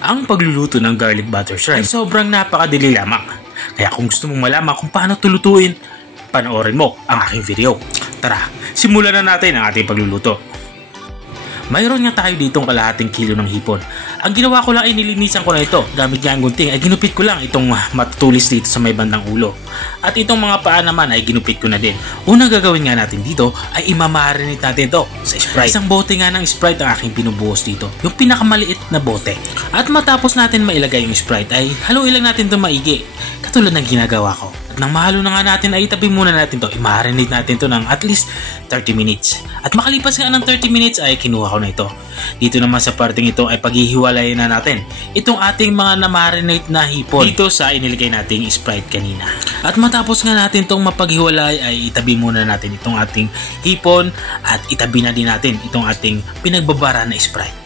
Ang pagluluto ng garlic butter shrimp ay sobrang napakadali lamang. Kaya kung gusto mong malaman kung paano tulutuin, panoorin mo ang aking video. Tara, simulan na natin ang ating pagluluto. Mayroon nga tayo ditong kalahating kilo ng hipon. Ang ginawa ko lang ay nilinisan ko na ito. Gamit nga ang gunting ay ginupit ko lang itong matutulis dito sa may bandang ulo. At itong mga paa naman ay ginupit ko na din. Unang gagawin nga natin dito ay imamarinate natin ito sa Sprite. Isang bote nga ng Sprite ang aking binubuhos dito. Yung pinakamaliit na bote. At matapos natin mailagay yung Sprite ay haluin lang natin ito maigi. Katulad ng ginagawa ko. At nang mahalo na nga natin ay itabi muna natin ito. I-marinate natin ito ng at least 30 minutes. At makalipas nga ng 30 minutes ay kinuha ko na ito. Dito naman sa parting ito ay paghihiwalayin na natin itong ating mga na-marinate na hipon dito sa inilagay nating Sprite kanina. At matapos nga natin itong mapaghiwalay ay itabi muna natin itong ating hipon at itabi na din natin itong ating pinagbabara na Sprite.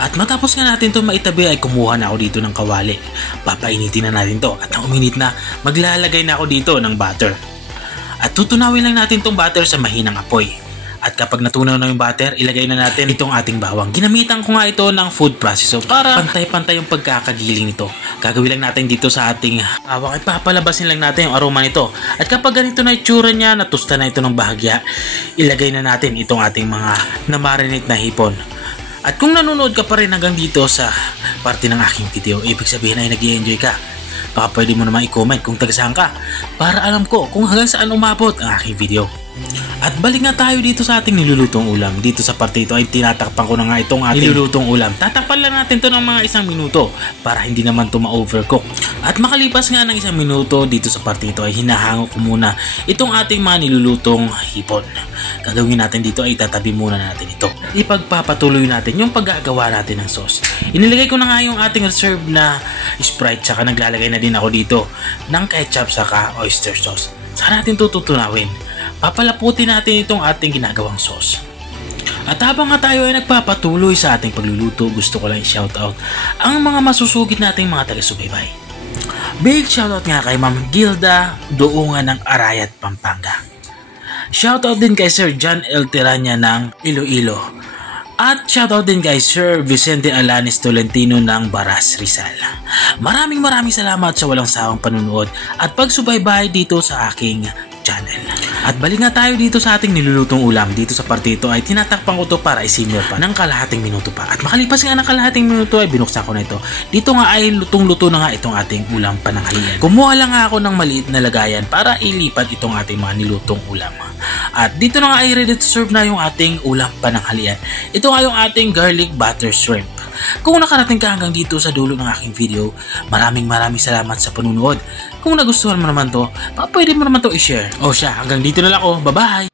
At matapos nga natin ito maitabi ay kumuha na ako dito ng kawali. Papainitin na natin to at nang uminit na maglalagay na ako dito ng butter. At tutunawin lang natin itong butter sa mahinang apoy. At kapag natunaw na yung butter, ilagay na natin itong ating bawang. Ginamitan ko nga ito ng food processor para pantay-pantay yung pagkakagiling nito. Gagawin lang natin dito sa ating bawang ay papalabasin lang natin yung aroma nito. At kapag ganito na itsura niya, natusta na ito ng bahagya, ilagay na natin itong ating mga na-marinate na hipon. At kung nanonood ka pa rin hanggang dito sa parte ng aking video, ibig sabihin ay nag-i-enjoy ka. Baka pwede mo naman i-comment kung taga saan ka para alam ko kung hanggang saan umabot ang aking video. At balik nga tayo dito sa ating nilulutong ulam. Dito sa parte ito ay tinatakpan ko na nga itong ating nilulutong ulam. Tatakpan lang natin ito ng mga 1 minuto para hindi naman ito ma-overcook. At makalipas nga ng 1 minuto dito sa parte ito ay hinahango ko muna itong ating mga nilulutong hipon. Gagawin natin dito ay tatabi muna natin ito. Ipagpapatuloy natin yung paggagawa natin ng sauce. Inilagay ko na nga yung ating reserve na Sprite saka naglalagay na din ako dito ng ketchup saka oyster sauce. Saka natin ito tutunawin. Papalaputin natin itong ating ginagawang sauce. At habang nga tayo ay nagpapatuloy sa ating pagluluto, gusto ko lang i-shoutout ang mga masusugid nating mga taga-subaybay. Big shoutout nga kay Ma'am Gilda Doongan ng Arayat, Pampanga. Shoutout din kay Sir John L. Tiranya ng Iloilo. At shoutout din kay Sir Vicente Alanis Tolentino ng Baras, Rizal. Maraming salamat sa walang sawang panunood at pagsubaybay dito sa aking channel. At balik nga tayo dito sa ating nilulutong ulam. Dito sa parte ito ay tinatakpan ko to para i-simmer pa ng kalahating minuto pa. At makalipas nga ng kalahating minuto ay binuksan ko na ito. Dito nga ay lutong-luto na nga itong ating ulam pananghalian. Kumuha lang nga ako ng maliit na lagayan para ilipat itong ating mga nilutong ulam. At dito na nga ay ready to serve na yung ating ulam pananghalian. Ito nga yung ating garlic butter shrimp. Kung nakarating ka hanggang dito sa dulo ng aking video, maraming salamat sa panunood. Kung nagustuhan mo naman to, pwede mo naman to i-share. O siya, hanggang dito na lang ako. Bye-bye!